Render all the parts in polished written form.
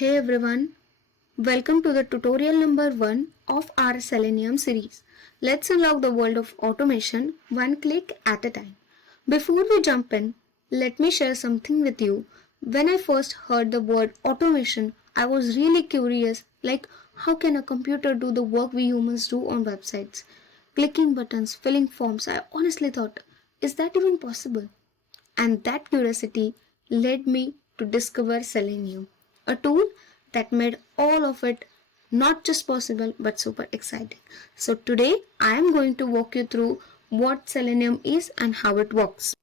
Hey everyone, welcome to the tutorial number 1 of our Selenium series. Let's unlock the world of automation one click at a time. Before we jump in, let me share something with you. When I first heard the word automation, I was really curious, like how can a computer do the work we humans do on websites? Clicking buttons, filling forms, I honestly thought, is that even possible? And that curiosity led me to discover Selenium, a tool that made all of it not just possible but super exciting. So today I am going to walk you through what Selenium is and how it works.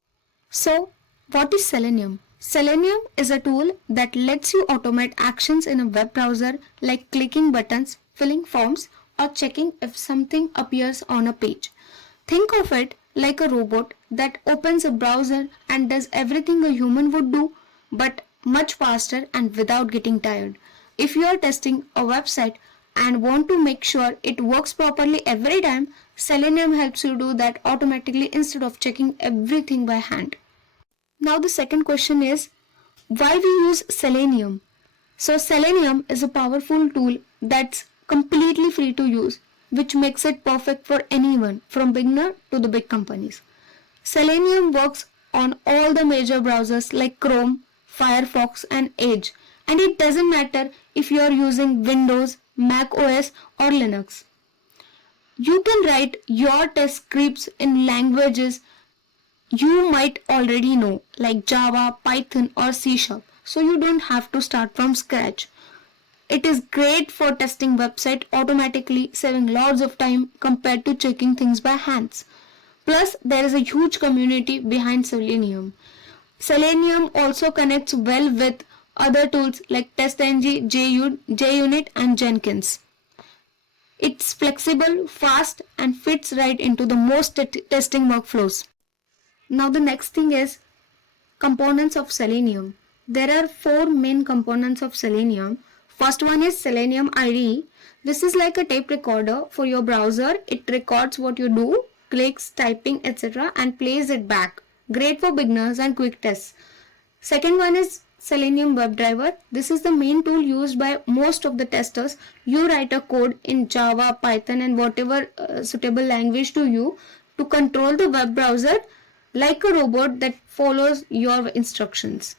So, what is Selenium? Selenium is a tool that lets you automate actions in a web browser like clicking buttons, filling forms, or checking if something appears on a page. Think of it like a robot that opens a browser and does everything a human would do, but much faster and without getting tired. If you are testing a website and want to make sure it works properly every time, Selenium helps you do that automatically instead of checking everything by hand. Now the second question is, why we use Selenium? So Selenium is a powerful tool that's completely free to use, which makes it perfect for anyone from beginner to the big companies. Selenium works on all the major browsers like Chrome, Firefox and Edge, and it doesn't matter if you are using Windows, Mac OS or Linux. You can write your test scripts in languages you might already know like Java, Python or C Sharp, so you don't have to start from scratch. It is great for testing website automatically, saving lots of time compared to checking things by hands. Plus, there is a huge community behind Selenium. Selenium also connects well with other tools like TestNG, JUnit and Jenkins. It's flexible, fast and fits right into the most testing workflows. Now the next thing is components of Selenium. There are four main components of Selenium. First one is Selenium IDE. This is like a tape recorder for your browser. It records what you do, clicks, typing, etc. and plays it back. Great for beginners and quick tests. Second one is Selenium WebDriver. This is the main tool used by most of the testers. You write a code in Java, Python and whatever suitable language to you to control the web browser like a robot that follows your instructions.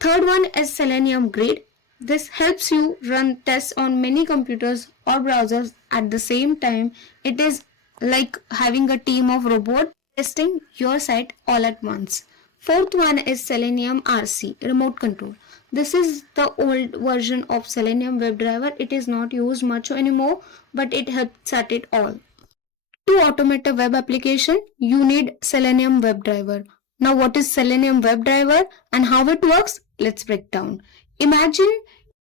Third one is Selenium Grid. This helps you run tests on many computers or browsers at the same time. It is like having a team of robots testing your site all at once. Fourth one is Selenium RC, remote control. This is the old version of Selenium WebDriver. It is not used much anymore, but it helps at it all. To automate a web application, you need Selenium WebDriver. Now what is Selenium WebDriver and how it works? Let's break down. Imagine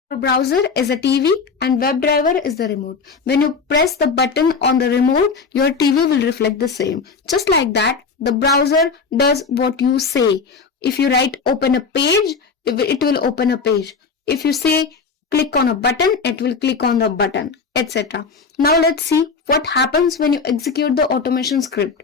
your browser is a TV and WebDriver is the remote. When you press the button on the remote, your TV will reflect the same. Just like that, the browser does what you say. If you write open a page, it will open a page. If you say click on a button, it will click on the button, etc. Now let's see what happens when you execute the automation script.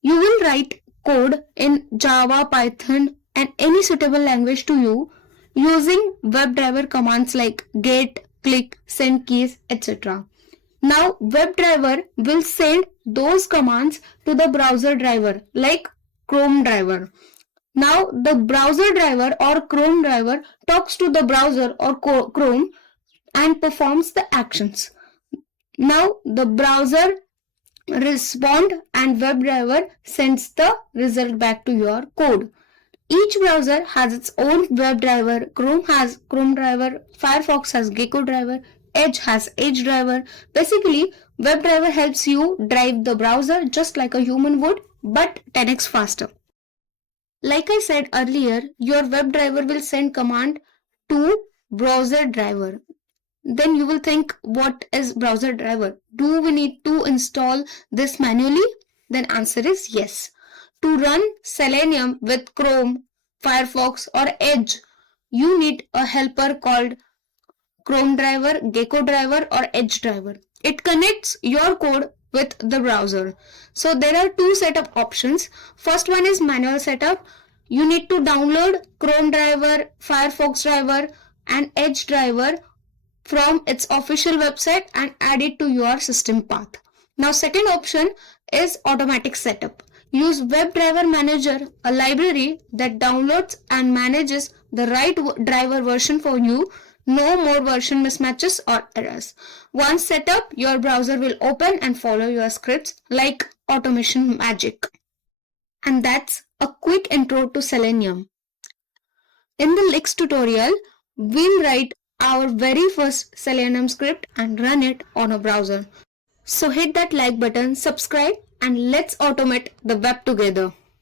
You will write code in Java, Python and any suitable language to you using WebDriver commands like get, click, send keys, etc. Now WebDriver will send those commands to the browser driver like Chrome driver. Now the browser driver or Chrome driver talks to the browser or Chrome and performs the actions. Now the browser responds and WebDriver sends the result back to your code. Each browser has its own WebDriver. Chrome has Chrome driver, Firefox has Gecko driver, Edge has Edge driver. Basically, WebDriver helps you drive the browser just like a human would, but 10x faster. Like I said earlier, your WebDriver will send command to browser driver. Then you will think, what is browser driver? Do we need to install this manually? Then answer is yes. To run Selenium with Chrome, Firefox or Edge, you need a helper called Chrome driver, Gecko driver or Edge driver. It connects your code with the browser. So there are two setup options. First one is manual setup. You need to download Chrome driver, Firefox driver, an edge driver from its official website and add it to your system path. Now, second option is automatic setup. Use WebDriver Manager, a library that downloads and manages the right driver version for you. No more version mismatches or errors. Once set up, your browser will open and follow your scripts like automation magic. And that's a quick intro to Selenium. In the next tutorial, we'll write our very first Selenium script and run it on a browser. So hit that like button, subscribe, and let's automate the web together.